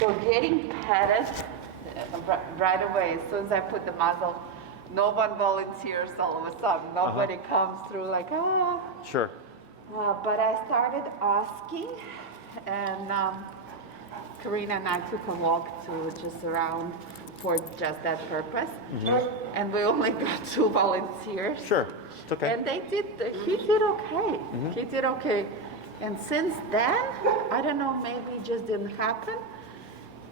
So getting petted right away, as soon as I put the muzzle, no one volunteers all of a sudden. Nobody comes through like, ah. Sure. But I started asking, and Karina and I took a walk to just around for just that purpose. And we only got 2 volunteers. Sure, it's okay. And he did okay. He did okay. And since then, I don't know, maybe it just didn't happen,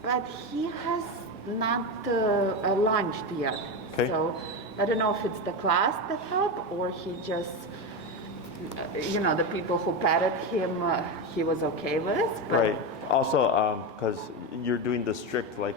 but he has not launched yet. Okay. So I don't know if it's the class that helped or he just, the people who patted him, he was okay with. But right. Also, because you're doing the strict, like,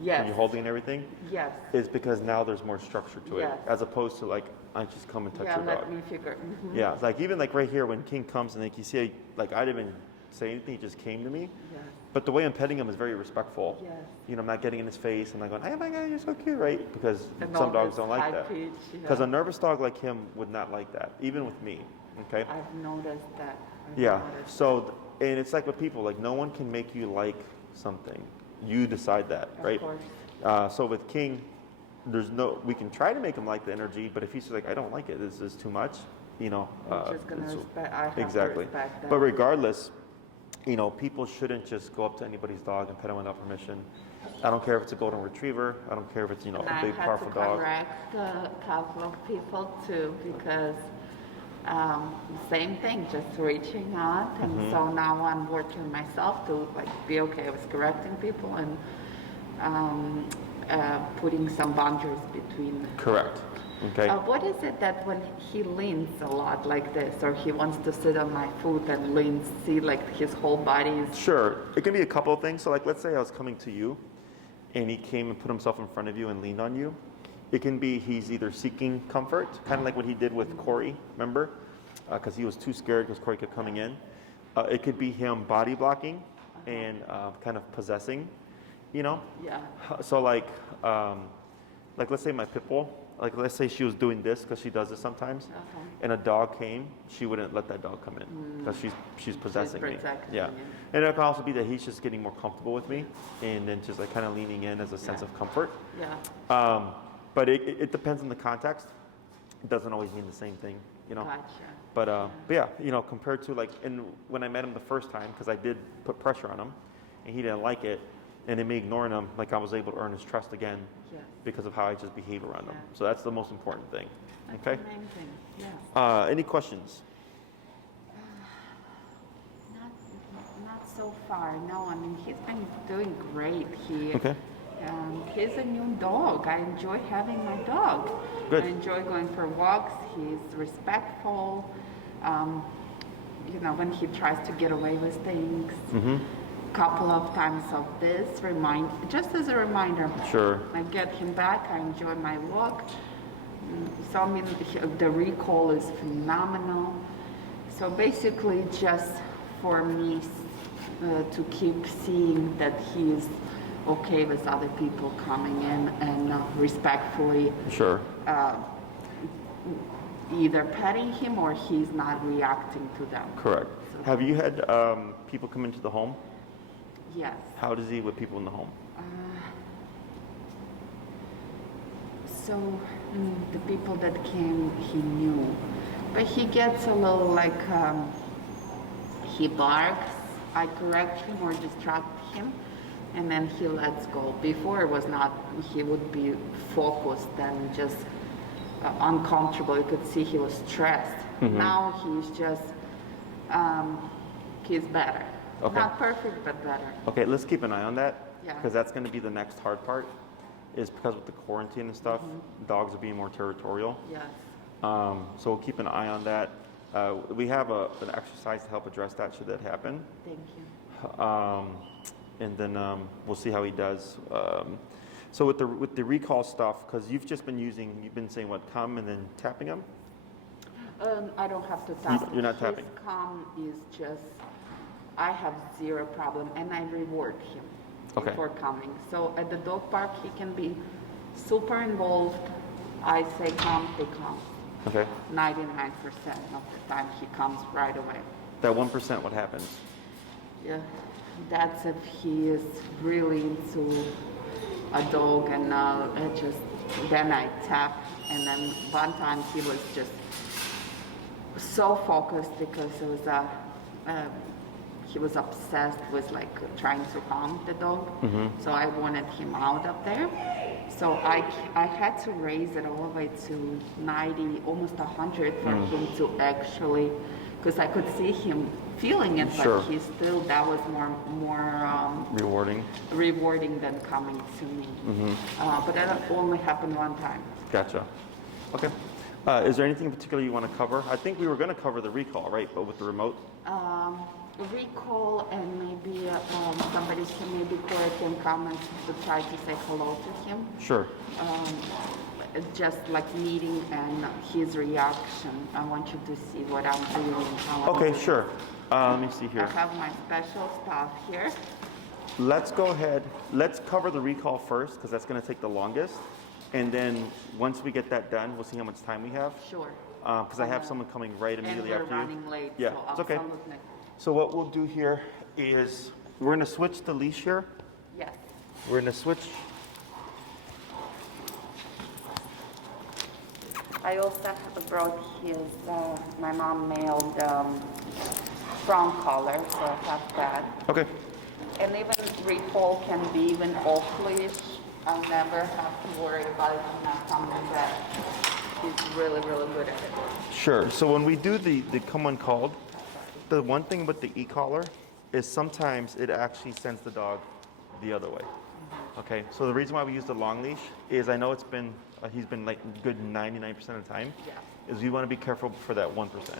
yes. when you're holding and everything, Yes. is because now there's more structure to it, Yes. as opposed to like, I just come and touch your let dog. me figure. Yeah, like even like right here when King comes and like you see, like I didn't even say anything, he just came to me. Yes. But the way I'm petting him is very respectful. Yes. I'm not getting in his face and like going, oh my God, you're so cute, right? Because And some all dogs this don't like high that. pitch, Because a nervous dog like him would not like that, even with me. Okay. I've noticed that. Yeah. So, and it's like with people, like no one can make you like something. You decide that, right? Of course. So with King, we can try to make him like the energy, but if he's like, I don't like it, this is too much, I'm just gonna respect. I have exactly. to respect that. But regardless, people shouldn't just go up to anybody's dog and pet him without permission. I don't care if it's a golden retriever. I don't care if it's a big, powerful dog. I had to correct a couple of people too because same thing, just reaching out, and so now I'm working myself to be okay with correcting people and putting some boundaries between. Correct. Okay. What is it that when he leans a lot like this, or he wants to sit on my foot and leans, see like his whole body is... Sure. It can be a couple of things. So like, let's say I was coming to you and he came and put himself in front of you and leaned on you. It can be he's either seeking comfort, kind of like what he did with Corey, remember? Because he was too scared because Corey kept coming in. It could be him body blocking and kind of possessing, Yeah. So like let's say my pit bull, like let's say she was doing this because she does this sometimes, and a dog came, she wouldn't let that dog come in because she's possessing me. Yeah, and it can also be that he's just getting more comfortable with me, and then just like kind of leaning in as a sense of comfort. Yeah. But it depends on the context. It doesn't always mean the same thing, Gotcha. But yeah, compared to when I met him the first time, because I did put pressure on him, and he didn't like it, and in me ignoring him, I was able to earn his trust again because of how I just behave around him. So that's the most important thing. That's okay. The main thing. Yeah. Any questions? Not so far. No, I mean he's been doing great. Okay. He's a new dog. I enjoy having my dog. Good. I enjoy going for walks. He's respectful. When he tries to get away with things. Couple of times of this just as a reminder. Sure. I get him back. I enjoy my walk. So I mean, the recall is phenomenal. So basically, just for me to keep seeing that he's okay with other people coming in and respectfully. Sure. Either petting him or he's not reacting to them. Correct. So, have you had people come into the home? Yes. How does he with people in the home? The people that came, he knew. But he gets a little he barks, I correct him or distract him, and then he lets go. Before it was not, he would be focused and just uncomfortable. You could see he was stressed. Now he's just, he's better. Okay. Not perfect, but better. Okay, let's keep an eye on that. Yeah. Because that's going to be the next hard part, is because with the quarantine and stuff, dogs are being more territorial. Yes. So we'll keep an eye on that. We have an exercise to help address that should that happen. Thank you. And then we'll see how he does. So with the recall stuff, because you've been saying what, come and then tapping him? I don't have to tap. You're not tapping. His calm is just, I have zero problem, and I reward him before coming. So at the dog park, he can be super involved. I say come, he comes. Okay. 99% of the time, he comes right away. That 1%, what happens? Yeah, that's if he is really into a dog, and then I tap, and then one time he was just so focused because it was he was obsessed with like trying to calm the dog. So I wanted him out up there. So I had to raise it all the way to 90, almost 100 for him to actually, because I could see him feeling it, Sure. but he still, that was more rewarding than coming to me. But that only happened one time. Gotcha. Okay. Is there anything in particular you want to cover? I think we were going to cover the recall, right? But with the remote? Recall, and maybe somebody can, maybe Corey can come and to try to say hello to him. Sure. Just like meeting and his reaction. I want you to see what I'm doing. How I'm Okay, doing. sure. Let me see I here. have my special stuff here. Let's go ahead. Let's cover the recall first because that's going to take the longest. And then once we get that done, we'll see how much time we have. Sure. Because I have someone coming right And immediately we're after you. running late. Yeah, so it's okay. absolutely. So what we'll do here is we're going to switch the leash here. Yes. We're going to switch. I also brought his, my mom mailed front collar, so I have that. Okay. And even recall can be even off leash. I'll never have to worry about it not coming back. He's really, really good at it. Sure. So when we do the come uncalled, the one thing with the e-collar is sometimes it actually sends the dog the other way. Okay. So the reason why we use the long leash is I know it's been he's been like good 99% of the time. Yeah. Is we want to be careful for that 1%. Yeah.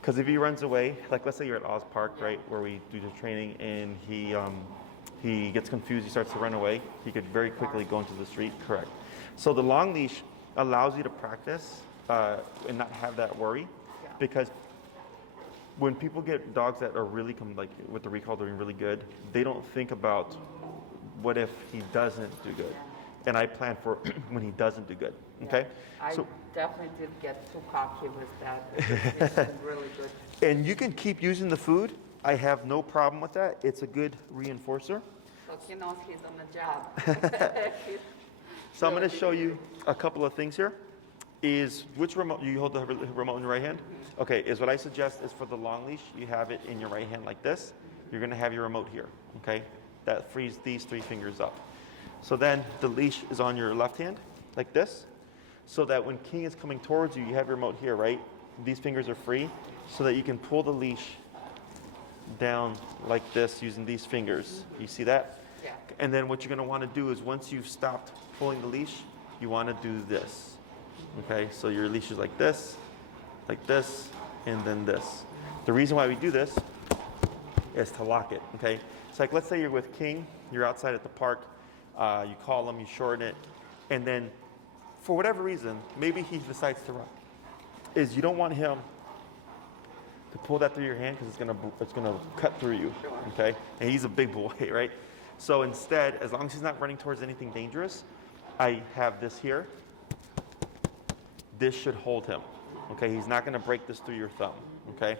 Because if he runs away, like let's say you're at Oz Park, right, where we do the training, and he gets confused, he starts to run away, he could very quickly go into the street. Correct. So the long leash allows you to practice and not have that worry, because when people get dogs that are really like with the recall doing really good, they don't think about what if he doesn't do good, and I plan for when he doesn't do good. Okay. I So definitely did get too cocky with that. It's been really good. and you can keep using the food. I have no problem with that. It's a good reinforcer. So he knows he's on the job. So I'm going to show you a couple of things here. Is which remote, you hold the remote in your right hand? Okay, is what I suggest is for the long leash, you have it in your right hand like this. You're going to have your remote here, okay? That frees these 3 fingers up. So then the leash is on your left hand, like this, so that when King is coming towards you, you have your remote here, right? These fingers are free, so that you can pull the leash down like this using these fingers. You see that? Yeah. And then what you're going to want to do is once you've stopped pulling the leash, you want to do this. Okay, so your leash is like this, and then this. The reason why we do this is to lock it, okay? So like let's say you're with King, you're outside at the park, you call him, you shorten it, and then for whatever reason, maybe he decides to run. Is you don't want him to pull that through your hand because it's gonna cut through you, okay? And he's a big boy, right? So instead, as long as he's not running towards anything dangerous, I have this here. This should hold him, okay? He's not gonna break this through your thumb, okay?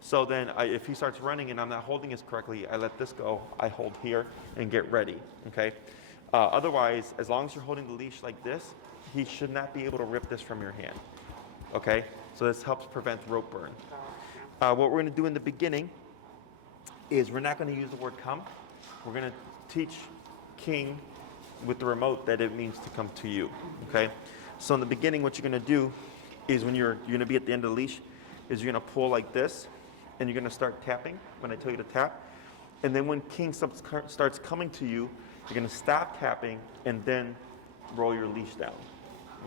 So then if he starts running and I'm not holding this correctly, I let this go, I hold here and get ready, okay? Otherwise, as long as you're holding the leash like this, he should not be able to rip this from your hand, okay? So this helps prevent rope burn. What we're gonna do in the beginning is we're not gonna use the word come. We're gonna teach King with the remote that it means to come to you, okay? So in the beginning, what you're gonna do is when you're gonna be at the end of the leash, is you're gonna pull like this, and you're gonna start tapping when I tell you to tap. And then when King starts coming to you, you're gonna stop tapping and then roll your leash down.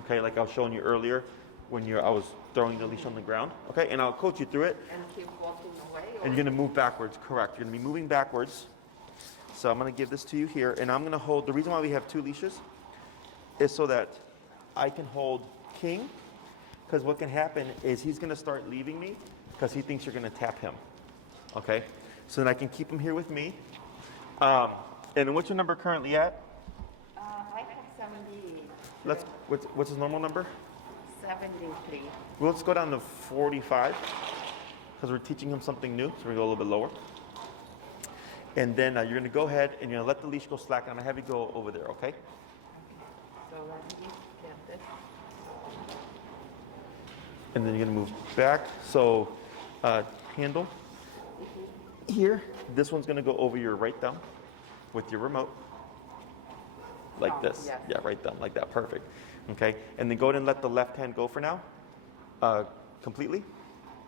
Okay, like I was showing you earlier when I was throwing the leash on the ground. Okay, and I'll coach you through it. And keep walking away? Or? And you're gonna move backwards, correct. You're gonna be moving backwards. So I'm gonna give this to you here, and I'm gonna hold, the reason why we have 2 leashes is so that I can hold King, because what can happen is he's gonna start leaving me because he thinks you're gonna tap him, okay? So then I can keep him here with me. And what's your number currently at? I have 70. What's his normal number? 73. Well, let's go down to 45 because we're teaching him something new, so we're gonna go a little bit lower. And then you're going to go ahead and you're going to let the leash go slack. And I'm going to have you go over there, okay? So let me get this. And then you're going to move back. So handle here. This one's going to go over your right thumb with your remote. Like Oh, this. yes. Yeah, right thumb, like that. Perfect. Okay. And then go ahead and let the left hand go for now. Completely.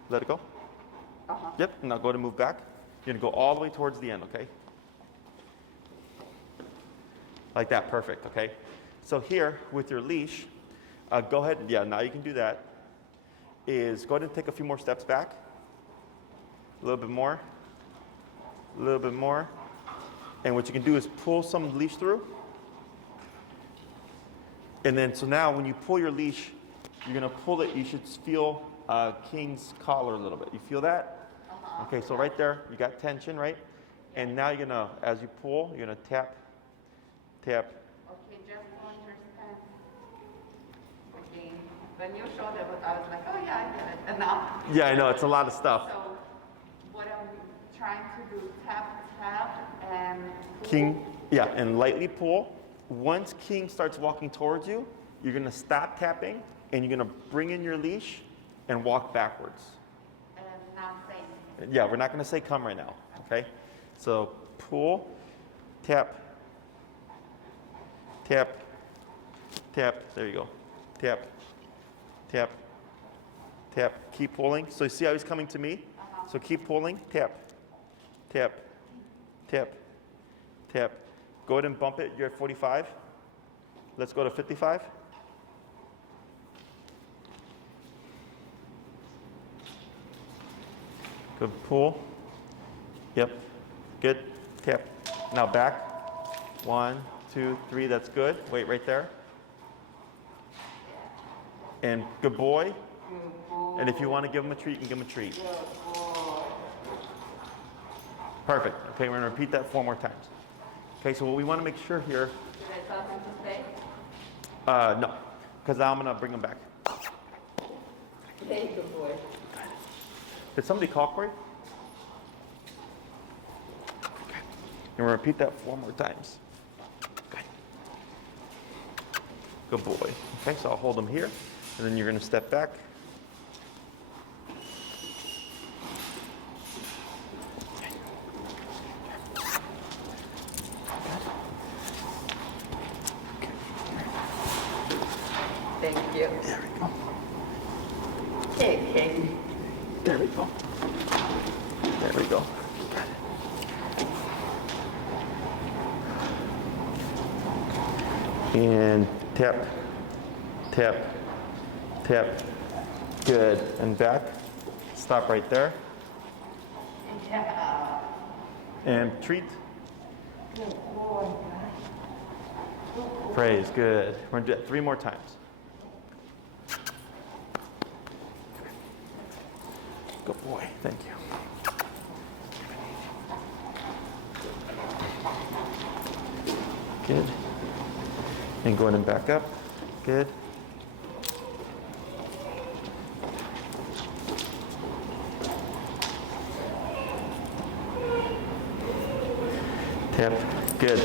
Let it go. Uh-huh. Yep. And now go ahead and move back. You're going to go all the way towards the end, okay? Like that. Perfect. Okay. So here with your leash, go ahead. Yeah, now you can do that. Is go ahead and take a few more steps back. A little bit more. A little bit more. And what you can do is pull some leash through. And then, so now when you pull your leash, you're going to pull it. You should feel King's collar a little bit. You feel that? Uh-huh. Okay, so right there, you got tension, right? And now you're going to, as you pull, you're going to tap, tap. Okay, just to understand. Okay. When you showed it, I was like, oh yeah, I get it. And now. Yeah, I know, it's a lot of stuff. So what I'm trying to do, tap, tap, and pull. King, yeah, and lightly pull. Once King starts walking towards you, you're going to stop tapping and you're going to bring in your leash and walk backwards. And not saying. Yeah, we're not going to say come right now, okay? So pull, tap, tap, tap, there you go. Tap, tap, tap, keep pulling. So you see how he's coming to me? So keep pulling, tap, tap, tap, tap. Go ahead and bump it. You're at 45. Let's go to 55. Good pull. Yep. Good. Tap. Now back. 1, 2, 3. That's good. Wait right there. And good boy. And if you want to give him a treat, you can give him a treat. Perfect. Okay, we're going to repeat that 4 more times. Okay, so what we want to make sure here. Did I tell him to stay? No, because I'm going to bring him back. Hey, good boy. Did somebody call Corey? Okay. And we'll repeat that 4 more times. Okay. Good boy. Okay, so I'll hold him here, and then you're going to step back. Thank you. There we go. Okay, King. There we go. There we go. And tap, tap, tap. Good. And back. Stop right there. Yeah. And treat. Good boy. Praise. Good. We're going to do that 3 more times. Good boy. Thank you. Good. And go ahead and back up. Good. Tap. Good.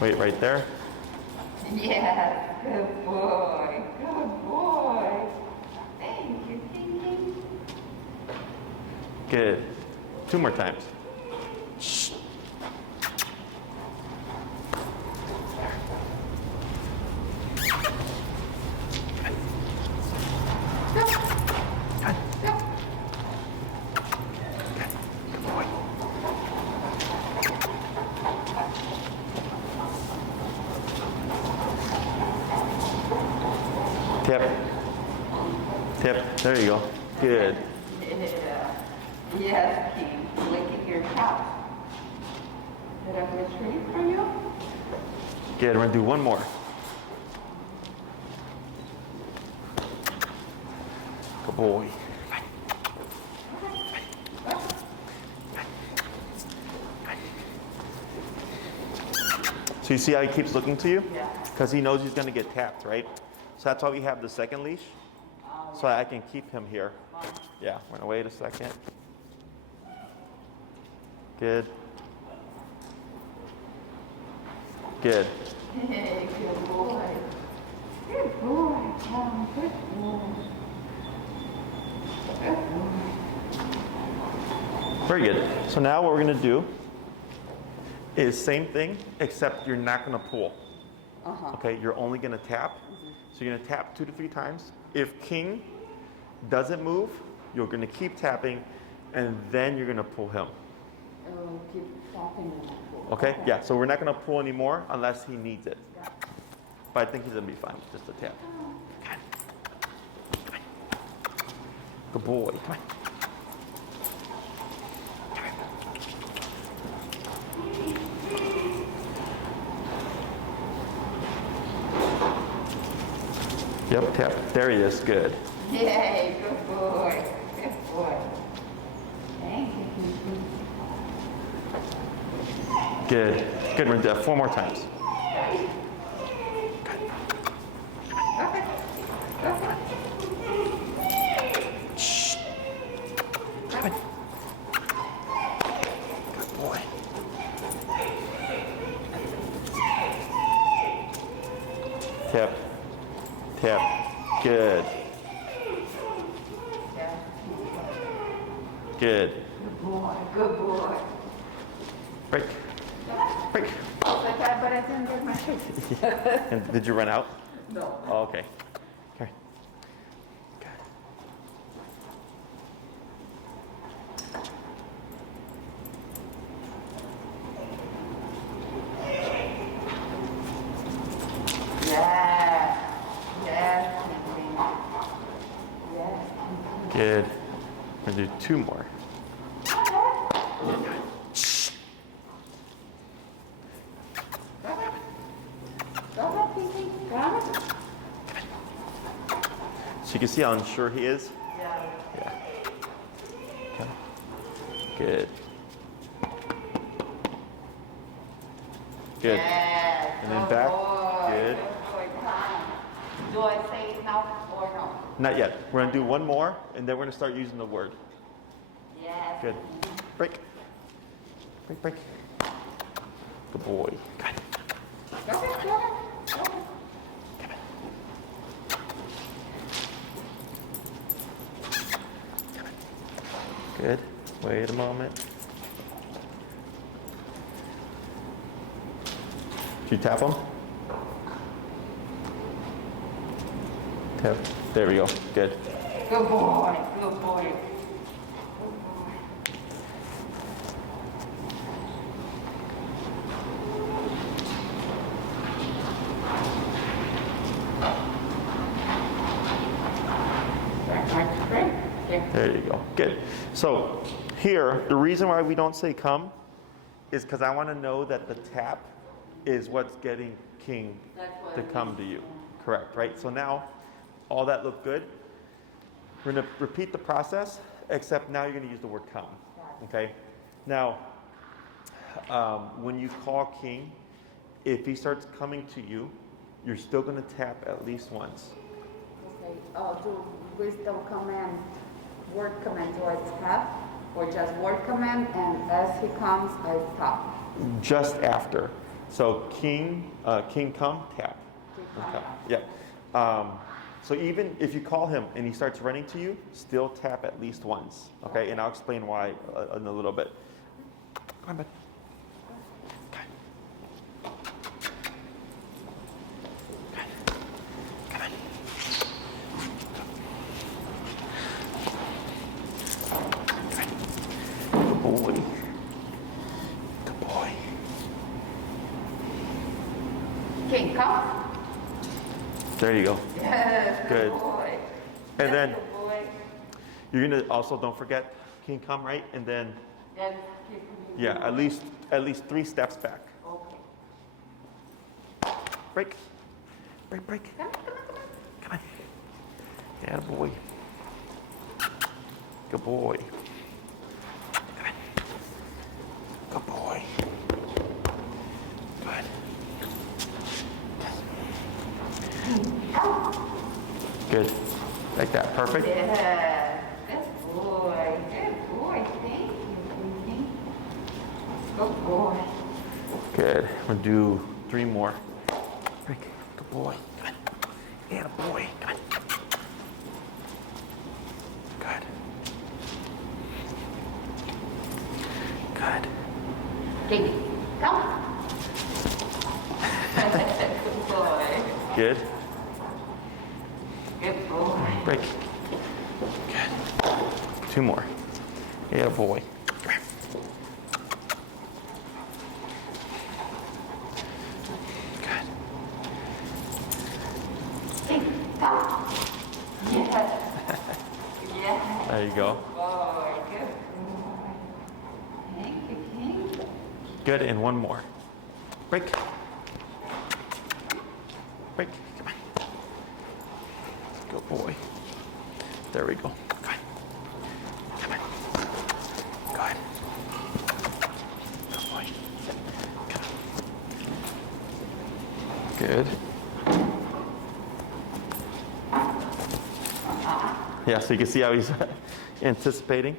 Wait right there. Yes, good boy. Good boy. Thank you, King. Good. 2 more times. Shh. Tap. Tap. There you go. Good. Yeah. Yes, King. Licking your chops. Did I have a treat for you? Good. We're going to do 1 more. Good boy. So you see how he keeps looking to you? Yeah. Because he knows he's going to get tapped, right? So that's why we have the second leash. So I can keep him here. Yeah, we're going to wait a second. Good. Good. Hey, good boy. Good boy, Tom. Good boy. Good boy. Very good. So now what we're going to do is same thing, except you're not going to pull. Okay, you're only going to tap. So you're going to tap 2 to 3 times. If king doesn't move, you're going to keep tapping, and then you're going to pull him. Oh, keep tapping and pull. Okay? Yeah, so we're not going to pull anymore unless he needs it. But I think he's going to be fine with just a tap. Come on. Good boy. Come on. Yep, tap. There he is. Good. Yay, good boy. Good boy. Thank you. Good. Good. We're going to do that 4 more times. Shh. Come on. Good boy. Tap. Tap. Good. Good. Good boy. Good boy. Break. Break. But I didn't get my face. And did you run out? No. Oh, okay. Okay. Good. Yes. Yes. Yes. Good. We're going to do 2 more. So you can see how unsure he is? Yeah. Okay. Good. Good. Yes. And then Good back. boy. Good. Good boy. Do I say it now or no? Not yet. We're going to do 1 more, and then we're going to start using the word. Yes. Good. Break. Break, break. Good boy. Good. Go ahead, go ahead. Go ahead. Come on. Come on. Good. Wait a moment. Did you tap him? Tap. There we go. Good. Good boy. Good boy. There you go. Good. So here, the reason why we don't say come is because I want to know that the tap is what's getting king to come to you. Correct, right? So now, all that looked good. We're going to repeat the process, except now you're going to use the word come. Okay? Now, when you call king, if he starts coming to you, you're still going to tap at least once. Okay. Do wisdom command, word command, do I tap? Or just word command, and as he comes, I tap? Just after. So king come, tap. Okay. Yeah. So even if you call him and he starts running to you, still tap at least once. Okay, and I'll explain why in a little bit. Come on, bud. Okay. Come on. Good boy. Good boy. King, come. There you go. Yes, Good. boy. And then Good boy. you're gonna also don't forget king come, right? And then Then keep moving. yeah, at least 3 steps back. Okay. Break. Break, break. Come on. Come on. Yeah, boy. Good boy. Come on. Good boy. Good. Good. Like that. Perfect. Yes. Good boy. Good boy. Thank you. Good boy. Good. We'll do 3 more. Break. Good boy. Come on. Yeah, boy. Come on. Good. Good. Katie, come. Good boy. Good. Good boy. Break. Good. 2 more. Yeah, boy. Come here. Good. Katie, come. Yes. Yes. There you go. Boy, good boy. Thank you, King. Good. And 1 more. Break. Break. Come on. Good boy. There we go. Come on. Come on. Good. Good boy. Come on. Good. Yeah, so you can see how he's anticipating.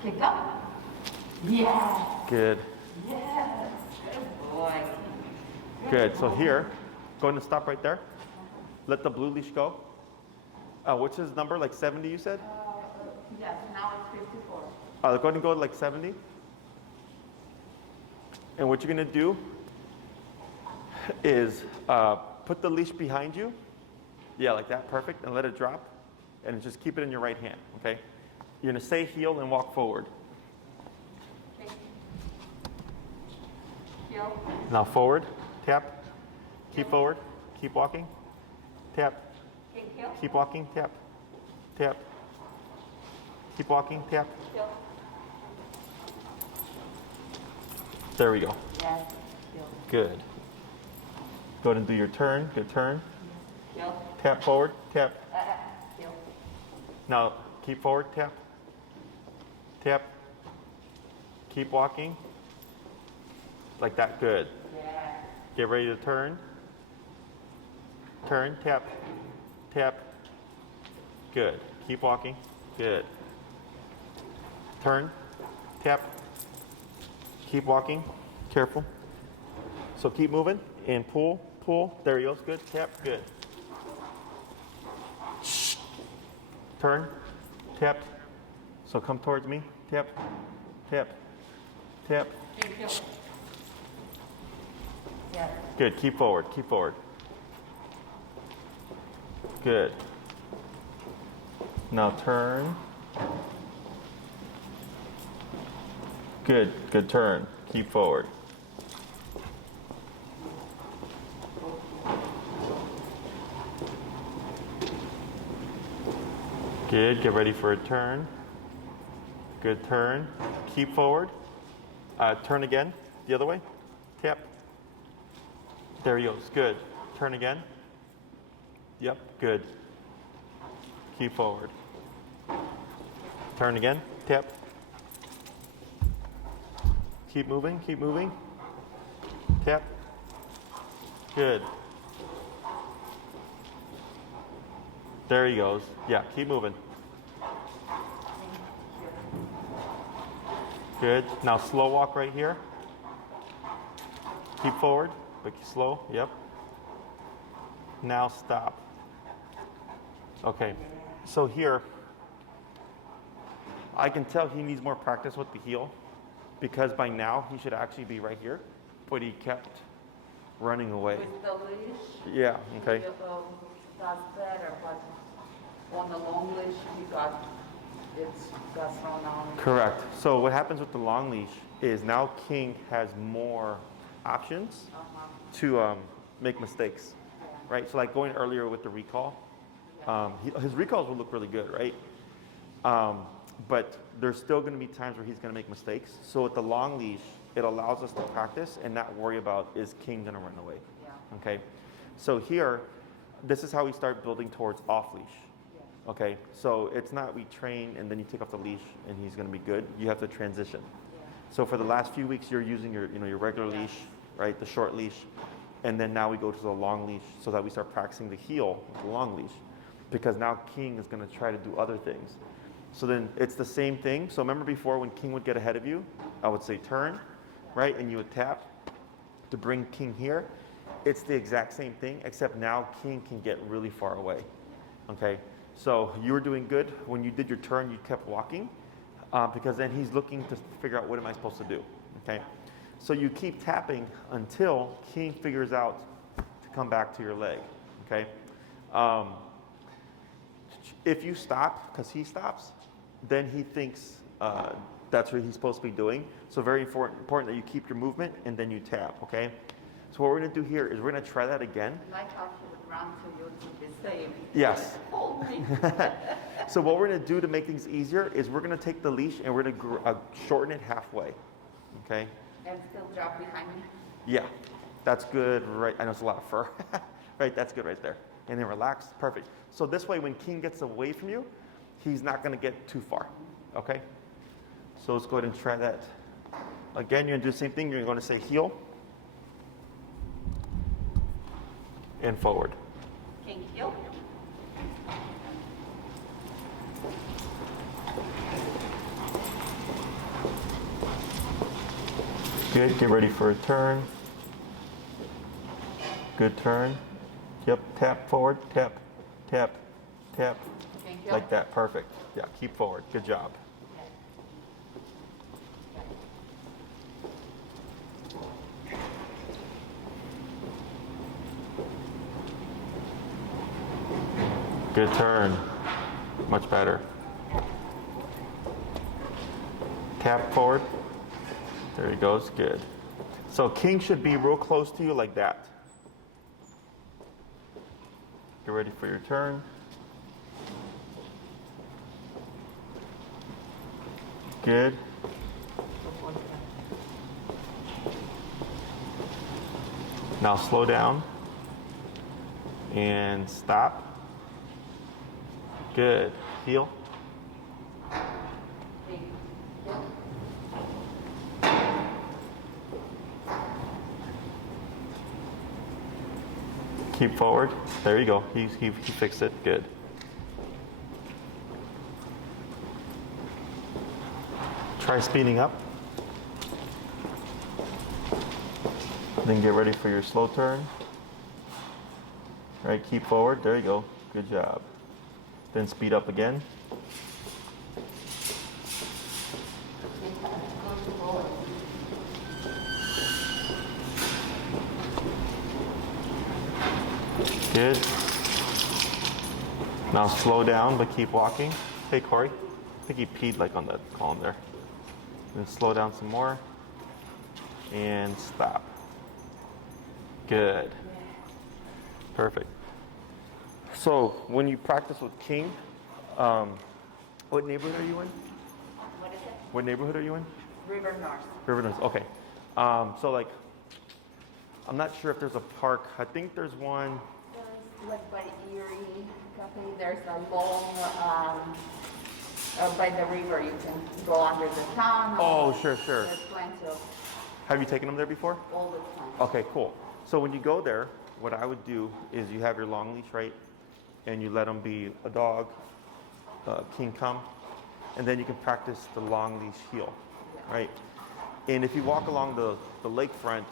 Kick up. Yes. Good. Yes. Good boy. Good. So here, go ahead and stop right there. Let the blue leash go. What's his number? Like 70, you said? Yes, now it's 54. Go ahead and go to like 70. And what you're going to do is put the leash behind you. Yeah, like that. Perfect. And let it drop. And just keep it in your right hand. Okay? You're going to say heel and walk forward. Okay. Heel. Now forward. Tap. Keep forward. Keep walking. Tap. Okay, heel. Keep walking. Tap. Tap. Keep walking. Tap. Heel. There we go. Yes. Heel. Good. Go ahead and do your turn. Good turn. Heel. Tap forward. Tap. Heel. Now keep forward. Tap. Tap. Keep walking. Like that. Good. Yes. Get ready to turn. Turn. Tap. Tap. Good. Keep walking. Good. Turn. Tap. Keep walking. Careful. So keep moving and pull. Pull. There he goes. Good. Tap. Good. Turn. Tap. So come towards me. Tap. Tap. Tap. Okay, heel. Yes. Good. Keep forward. Keep forward. Good. Now turn. Good. Good turn. Keep forward. Good. Get ready for a turn. Good turn. Keep forward. Turn again. The other way. Tap. There he goes. Good. Turn again. Yep. Good. Keep forward. Turn again. Tap. Keep moving. Keep moving. Tap. Good. There he goes. Yeah. Keep moving. Good. Now slow walk right here. Keep forward, but slow. Yep. Now stop. Okay. So here, I can tell he needs more practice with the heel because by now he should actually be right here, but he kept running away. With the leash, Yeah. Okay. he does better, but on the long leash, it's got thrown out. Correct. So what happens with the long leash is now King has more options to make mistakes, right? So like going earlier with the recall, his recalls will look really good, right? But there's still going to be times where he's going to make mistakes. So with the long leash, it allows us to practice and not worry about is King going to run away. Yeah. Okay. So here, this is how we start building towards off leash. Yeah. Okay. So it's not we train and then you take off the leash and he's going to be good. You have to transition. Yeah. So for the last few weeks, you're using your regular leash, right? The short leash. And then now we go to the long leash so that we start practicing the heel with the long leash. Because now King is going to try to do other things. So then it's the same thing. So remember before when King would get ahead of you, I would say turn, right? And you would tap to bring King here. It's the exact same thing, except now King can get really far away, okay? So you were doing good. When you did your turn, you kept walking because then he's looking to figure out what am I supposed to do, okay? So you keep tapping until King figures out to come back to your leg, okay? If you stop, because he stops, then he thinks that's what he's supposed to be doing. So very important that you keep your movement and then you tap, okay? So what we're gonna do here is we're gonna try that again. Like how he would run to you to be safe. Yes. Hold me. So what we're gonna do to make things easier is we're gonna take the leash and we're gonna shorten it halfway, okay? And still drop behind me. Yeah, that's good, right? I know it's a lot of fur. Right, that's good right there. And then relax, perfect. So this way when King gets away from you, he's not gonna get too far, okay? So let's go ahead and try that. Again, you're gonna do the same thing. You're gonna say heel and forward. King heel. Good, get ready for a turn. Good turn. Yep, tap forward, tap, tap, tap. King heel. Like that, perfect. Yeah, keep forward, good job. Good turn, much better. Tap forward, there he goes, good. So King should be real close to you like that. Get ready for your turn. Good. Now slow down and stop. Good. Heel. Keep forward. There you go. He fixed it. Good. Try speeding up. Then get ready for your slow turn. All right, keep forward. There you go. Good job. Then speed up again. Good. Now slow down, but keep walking. Hey, Corey. I think he peed like on that column there. Then slow down some more. And stop. Good. Perfect. So when you practice with King, what neighborhood are you in? What is it? What neighborhood are you in? River North. River North. Okay. So like, I'm not sure if there's a park. I think there's one. There's like by Erie Cafe. There's a long by the river. You can go under the tunnel. Oh, sure. There's plenty of Have you taken them there before? all the time. Okay, cool. So when you go there, what I would do is you have your long leash, right? And you let them be a dog, King come, and then you can practice the long leash heel, right? And if you walk along the lakefront,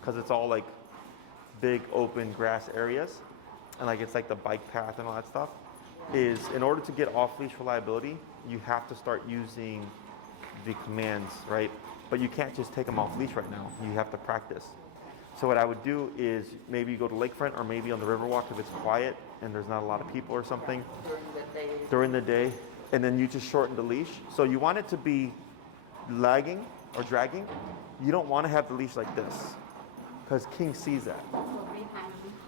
because it's all like big open grass areas, and like it's like the bike path and all that stuff, is in order to get off leash reliability, you have to start using the commands, right? But you can't just take them off leash right now. You have to practice. So what I would do is maybe you go to lakefront or maybe on the Riverwalk if it's quiet and there's not a lot of people or something during the day, and then you just shorten the leash. So you want it to be lagging or dragging. You don't want to have the leash like this because King sees that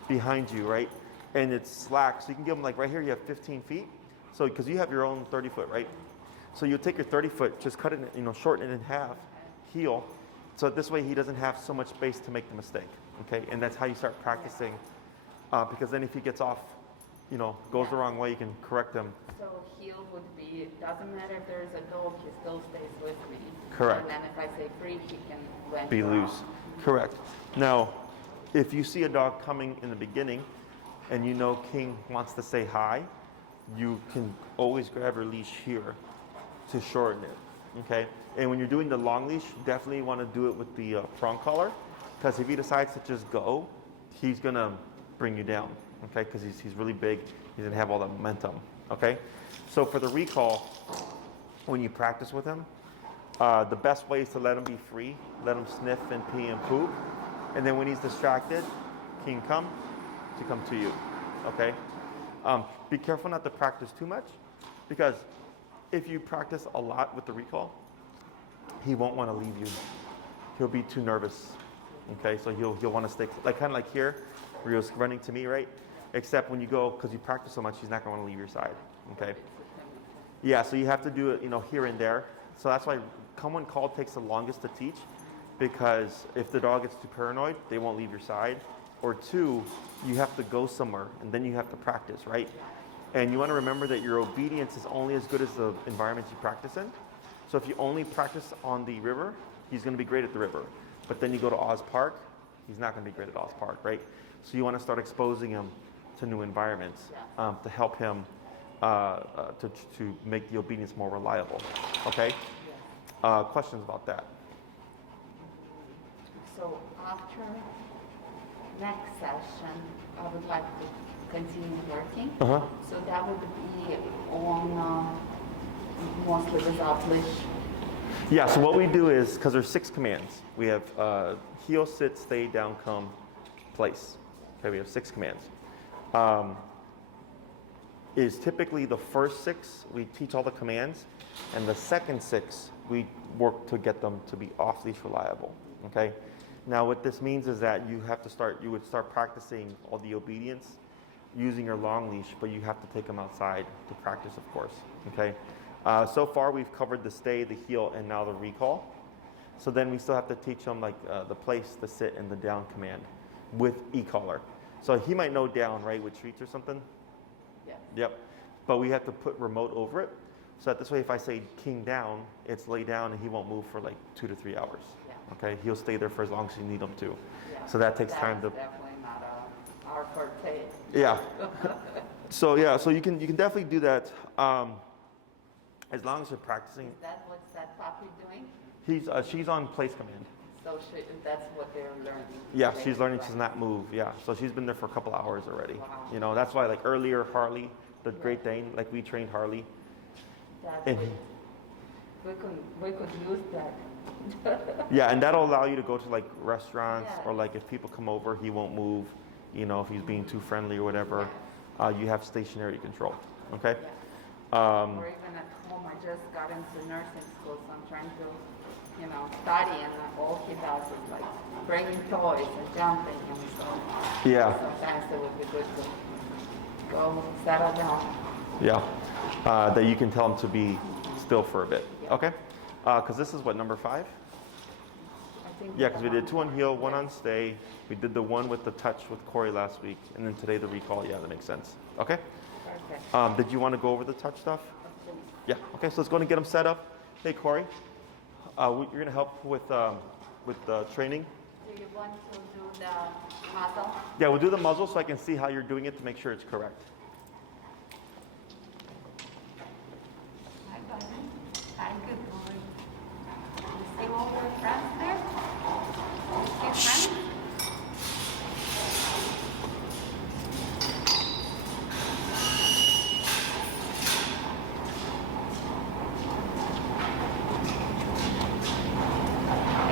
behind you, right? And it's slack, so you can give him like right here. You have 15 feet. So because you have your own 30 foot, right? So you'll take your 30 foot, just cut it, shorten it in half, heel. So this way he doesn't have so much space to make the mistake, okay? And that's how you start practicing, because then if he gets off, goes the wrong way, you can correct him. So heel would be, it doesn't matter if there's a dog, he still stays with me. Correct. And then if I say free, he can went Be wrong. loose. Correct. Now, if you see a dog coming in the beginning and you know King wants to say hi, you can always grab your leash here to shorten it. Okay, and when you're doing the long leash, you definitely want to do it with the prong collar, because if he decides to just go, he's gonna bring you down. Okay, because he's really big, he's gonna have all the momentum. Okay, so for the recall, when you practice with him, the best way is to let him be free, let him sniff and pee and poop, and then when he's distracted, he can come to you. Okay, be careful not to practice too much, because if you practice a lot with the recall, he won't want to leave you. He'll be too nervous. Okay, so he'll want to stay, like kind of like here, where he was running to me, right? Except when you go, because you practice so much, he's not going to want to leave your side. Okay. Yeah, so you have to do it, here and there. So that's why come when called takes the longest to teach, because if the dog gets too paranoid, they won't leave your side. Or two, you have to go somewhere and then you have to practice, right? And you want to remember that your obedience is only as good as the environment you practice in. So if you only practice on the river, he's going to be great at the river. But then you go to Oz Park, he's not going to be great at Oz Park, right? So you want to start exposing him to new environments to help him to make the obedience more reliable. Okay? Questions about that? So after next session, I would like to continue working. So that would be on mostly without leash. Yeah, so what we do is, because there's 6 commands, we have heel, sit, stay, down, come, place. Okay, we have 6 commands. Is typically the first 6, we teach all the commands, and the second 6, we work to get them to be off-leash reliable, okay? Now what this means is that you would start practicing all the obedience using your long leash, but you have to take them outside to practice, of course, okay? So far we've covered the stay, the heel, and now the recall. So then we still have to teach them like the place, the sit, and the down command with e-collar. So he might know down, right, with treats or something? Yeah. Yep. But we have to put remote over it. So that this way, if I say king down, it's lay down and he won't move for like 2 to 3 hours. Yeah. Okay, he'll stay there for as long as you need him to. Yeah. So that takes time to. Definitely not our forte. Yeah. So you can definitely do that as long as you're practicing. What's that puppy doing? She's on place command. So that's what they're learning. Yeah, she's learning to not move. Yeah, so she's been there for a couple hours already. Wow. That's why like earlier Harley, the Great Dane, like we trained Harley. We could use that. Yeah, and that'll allow you to go to like restaurants, Yeah. or like if people come over, he won't move. If he's being too friendly or whatever, you have stationary control. Okay. Yeah. Or even at home, I just got into nursing school, so I'm trying to, study, and all he does is like bringing toys and jumping, and so Yeah. sometimes it would be good to go settle down. Yeah. That you can tell him to be still for a bit. Yeah. Okay. Because this is what, number 5? I think Yeah, because we did 2 on heel, 1 on stay. We did the 1 with the touch with Corey last week, and then today the recall. Yeah, that makes sense. Okay. Perfect. Did you want to go over the touch stuff? Please. Yeah. Okay. So let's go and get them set up. Hey, Corey. You're gonna help with the training. Do you want to do the muzzle? Yeah, we'll do the muzzle so I can see how you're doing it to make sure it's correct. Hi, buddy. Hi, good boy. You see all your friends there? You see friends?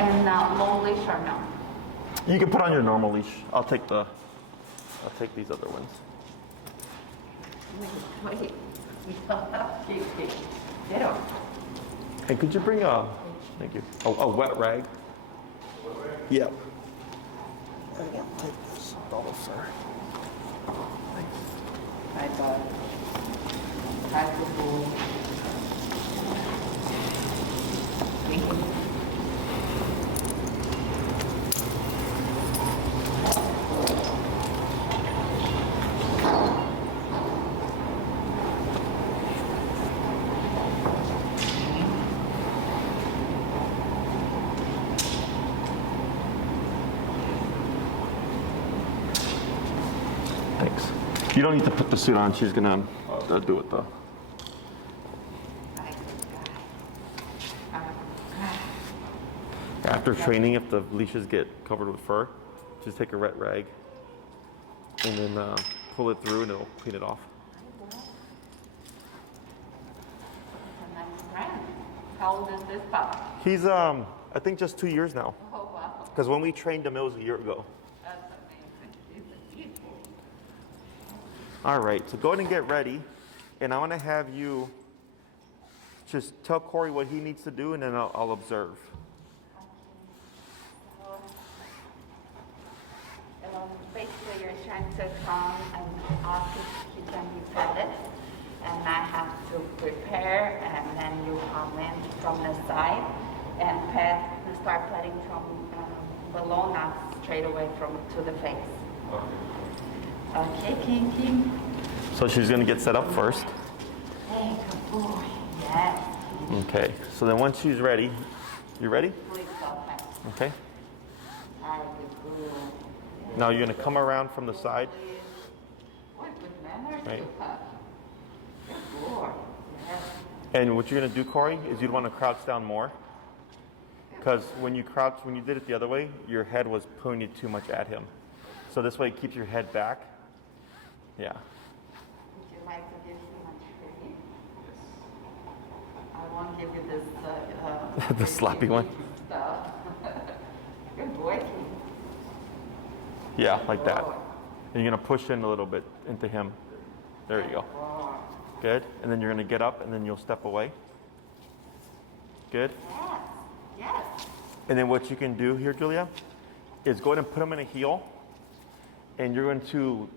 And low leash or no? You can put on your normal leash. I'll take these other ones. Wait. Get up. Hey, could you bring thank you, a wet rag? Yep. Take this bottle, sir. Thanks. Hi, bud. Hi, good boy. Thank you. Thanks. You don't need to put the suit on. She's gonna do it though. Hi, good guy. After training, if the leashes get covered with fur, just take a wet rag and then pull it through and it'll clean it off. How old is this pup? He's, I think just 2 years now. Oh, wow. Because when we trained him, it was a year ago. That's amazing. He's a beautiful. All right, so go ahead and get ready. And I want to have you just tell Corey what he needs to do, and then I'll observe. Basically, you're trying to come and ask if you can be petted. And I have to prepare, and then you come in from the side and pet, and start petting from below, not straight away to the face. Okay, King. So she's going to get set up first. Hey, good boy. Yes. Okay, so then once she's ready, you ready? Please go ahead. Okay. All right, good. Now you're going to come around from the side. What good manners Right. you have. Good boy. Yes. And what you're going to do, Corey, is you'd want to crouch down more. Because when you did it the other way, your head was pointed too much at him. So this way it keeps your head back. Yeah. Would you like to give me my training? I won't give you this The slappy one? Stuff. Good boy. Yeah, like that. And you're going to push in a little bit into him. There you go. Good. And then you're going to get up and then you'll step away. Good. Yes. Yes. And then what you can do here, Julia, is go ahead and put him in a heel. And you're going to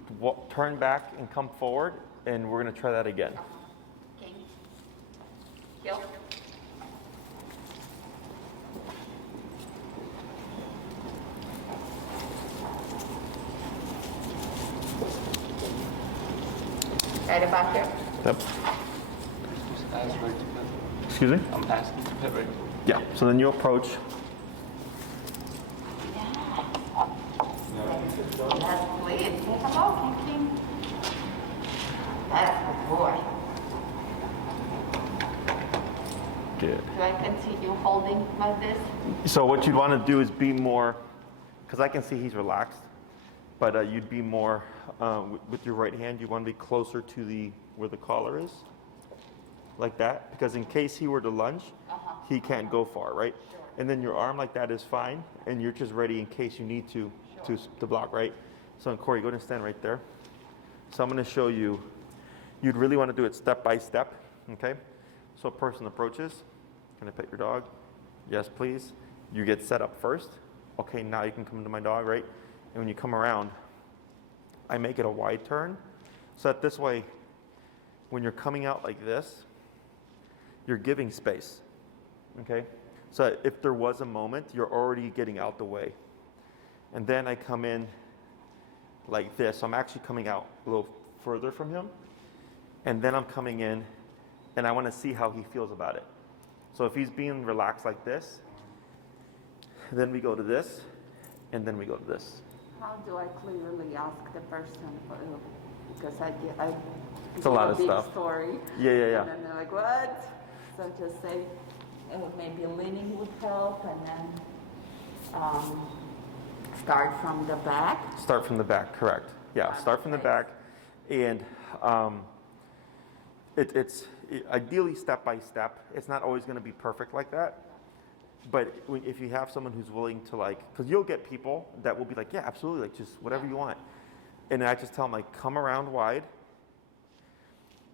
turn back and come forward. And we're going to try that again. King. Heel. Right about here. Yep. Excuse me? I'm asking to pet right. Yeah. So then you approach. Yes, please. Say hello, King. That's good boy. Good. Do I continue holding like this? So what you'd want to do is be more, because I can see he's relaxed, but you'd be more, with your right hand, you want to be closer to where the collar is, like that, because in case he were to lunge, he can't go far, right? Sure. And then your arm like that is fine, and you're just ready in case you need to block, right? So Corey, go ahead and stand right there. So I'm going to show you, you'd really want to do it step by step, okay? So a person approaches, can I pet your dog? Yes, please. You get set up first. Okay, now you can come to my dog, right? And when you come around, I make it a wide turn. So that this way, when you're coming out like this, you're giving space, okay? So if there was a moment, you're already getting out the way. And then I come in like this. So I'm actually coming out a little further from him. And then I'm coming in, and I want to see how he feels about it. So if he's being relaxed like this, then we go to this, and then we go to this. How do I clearly ask the person? Because It's a lot of big stuff. Story. Yeah. And then they're like, what? So just say, maybe leaning would help, and then start from the back. Start from the back, correct. Yeah, start from the back. And it's ideally step by step. It's not always going to be perfect like that. But if you have someone who's willing to because you'll get people that will be like, yeah, absolutely, just whatever you want. And I just tell them come around wide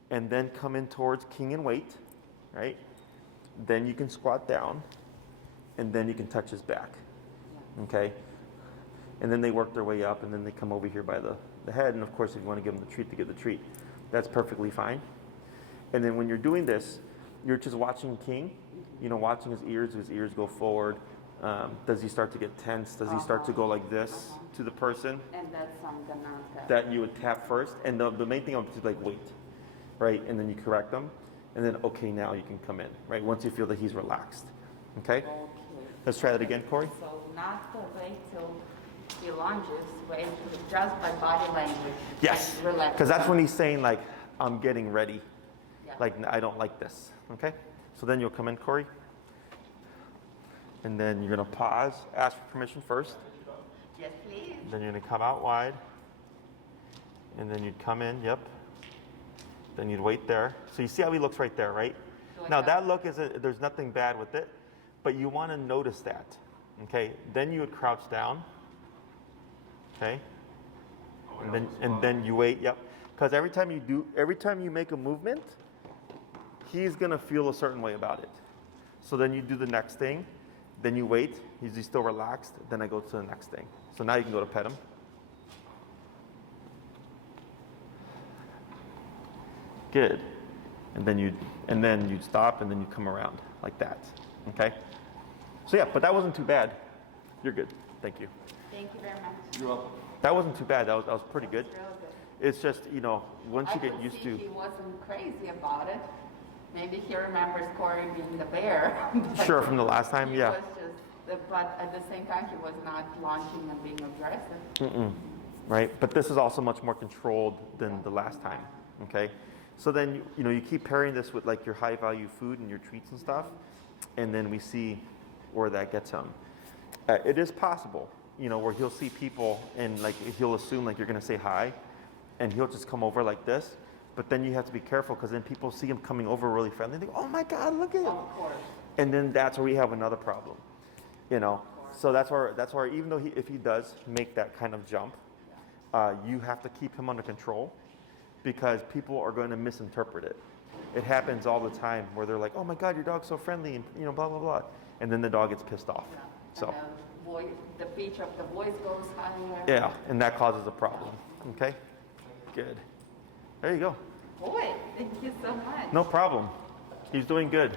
and then come in towards king and wait, right? Then you can squat down and then you can touch his back, okay? And then they work their way up and then they come over here by the head. And of course, if you want to give them the treat, to give the treat. That's perfectly fine. And then when you're doing this, you're just watching King, watching his ears go forward. Does he start to get tense? Does he start to go like this to the person? And that's something That you would tap first. And the main thing is wait, right? And then you correct them. And then, okay, now you can come in, right? Once you feel that he's relaxed. Okay? Let's try that again, Corey. So not to wait till he lunges, wait just by body language. Yes. Relax. Because that's when he's saying I'm getting ready. Yeah. I don't like this. Okay? So then you'll come in, Corey. And then you're gonna pause, ask for permission first. Yes, please. Then you're gonna come out wide. And then you'd come in, yep. Then you'd wait there. So you see how he looks right there, right? Now that look there's nothing bad with it, but you wanna notice that, okay? Then you would crouch down, okay? And then you wait, yep. Because every time you make a movement, he's gonna feel a certain way about it. So then you do the next thing, then you wait, he's still relaxed, then I go to the next thing. So now you can go to pet him. Good. And then you'd stop and then you come around like that. Okay? So yeah, but that wasn't too bad. You're good. Thank you. Thank you very much. You're welcome. That wasn't too bad. That was pretty good. Real good. It's just, once you get used to. He wasn't crazy about it. Maybe he remembers Corey being the bear. Sure, from the last time, he yeah. Was just, but at the same time, he was not launching and being aggressive. Right, but this is also much more controlled than the last time. Okay, so then you keep pairing this with like your high value food and your treats and stuff, and then we see where that gets him. It is possible, where he'll see people and like he'll assume like you're gonna say hi, and he'll just come over like this. But then you have to be careful because then people see him coming over really friendly. They go, "Oh my God, look at him!" Of course. And then that's where we have another problem, So that's where even though if he does make that kind of jump, you have to keep him under control because people are going to misinterpret it. It happens all the time where they're like, "Oh my God, your dog's so friendly," and blah blah blah, and then the dog gets pissed off. Yeah. So And the pitch of the voice goes higher. yeah, and that causes a problem. Okay, good. There you go. Boy, thank you so much. No problem. He's doing good.